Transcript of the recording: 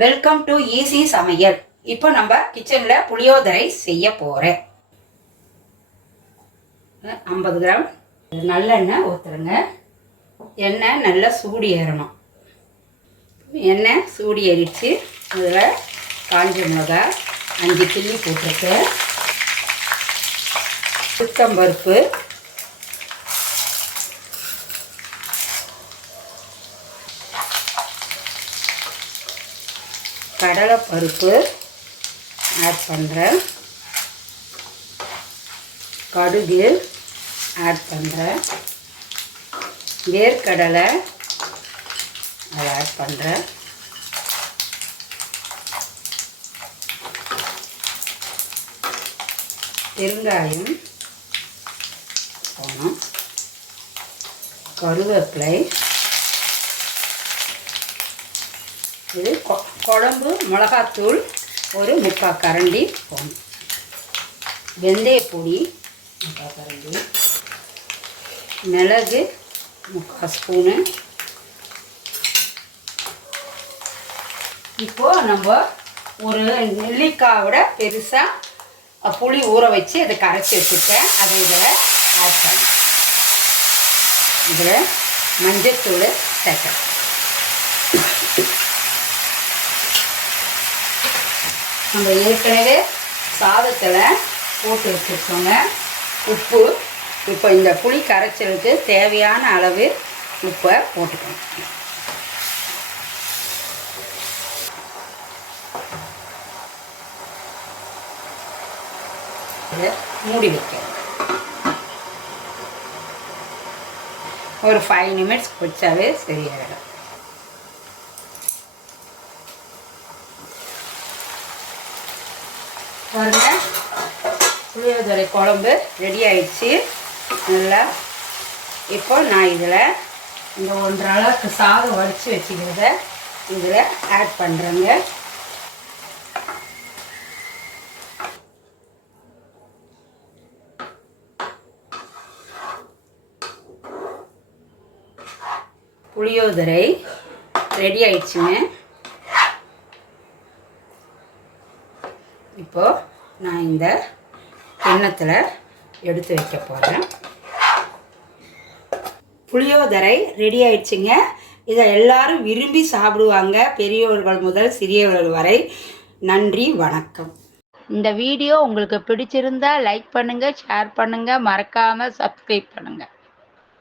Welcome to easy சமையல் இப்போ நம்ம கிச்சனில் புளியோதரை செய்ய போகிறேன் ஐம்பது கிராம். நல்லெண்ணெய் ஊற்றுருங்க எண்ணெய் நல்லா சூடி ஏறணும். எண்ணெய் சூடி ஏறிச்சு அதில் காஞ்ச மிளகா அஞ்சு கிள்ளி போட்டிருக்கேன். சுத்தம்பருப்பு கடலைப்பருப்பு ஆட் பண்ணுறேன் கடுகு ஆட் பண்ணுறேன் வேர்க்கடலை அதை ஆட் பண்ணுறேன் பெருங்காயம் போனோம் கருவேப்பிலை இது கொ- குழம்பு மிளகாத்தூள் ஒரு முக்கால் கரண்டி போடணும் வெந்தயப்பொடி முக்கால் கரண்டி. மிளகு முக்கால் ஸ்பூனு. இப்போது நம்ம ஒரு நெல்லிக்காயோட பெருசாக புளி ஊற வச்சு அதை கரைச்சி வச்சுட்டேன் அதை இதில் ஆட் பண்ணேன் இதில் மஞ்சத்தூள் சேர்க்கறேன் நம்ம ஏற்கனவே சாதத்தில் போட்டு வச்சுருக்கோங்க. உப்பு இப்போ இந்த புளி கரைச்சலுக்கு தேவையான அளவு உப்பை போட்டுக்கணும். இதை மூடி வைக்கணும். ஒரு ஃபைவ் நிமிட்ஸ் குடித்தாவே சரியாயிடும். பாருங்க. புளியோதரை குழம்பு ரெடி ஆயிடுச்சு. நல்லா இப்போ நான் இதில் இந்த ஒன்றரை அளவுக்கு சாதம் வடித்து வச்சுக்கிறத இதில் ஆட் பண்ணுறேங்க புளியோதரை ரெடி ஆயிடுச்சுங்க. இப்போது நான் இந்த எண்ணத்தில் எடுத்து வைக்க போகிறேன் புளியோதரை ரெடி ஆயிடுச்சுங்க. இதை எல்லாரும் விரும்பி சாப்பிடுவாங்க பெரியவர்கள் முதல் சிறியவர்கள் வரை. நன்றி வணக்கம். இந்த வீடியோ உங்களுக்கு பிடிச்சிருந்தா லைக் பண்ணுங்கள் ஷேர் பண்ணுங்கள் மறக்காமல் சப்ஸ்கிரைப் பண்ணுங்கள்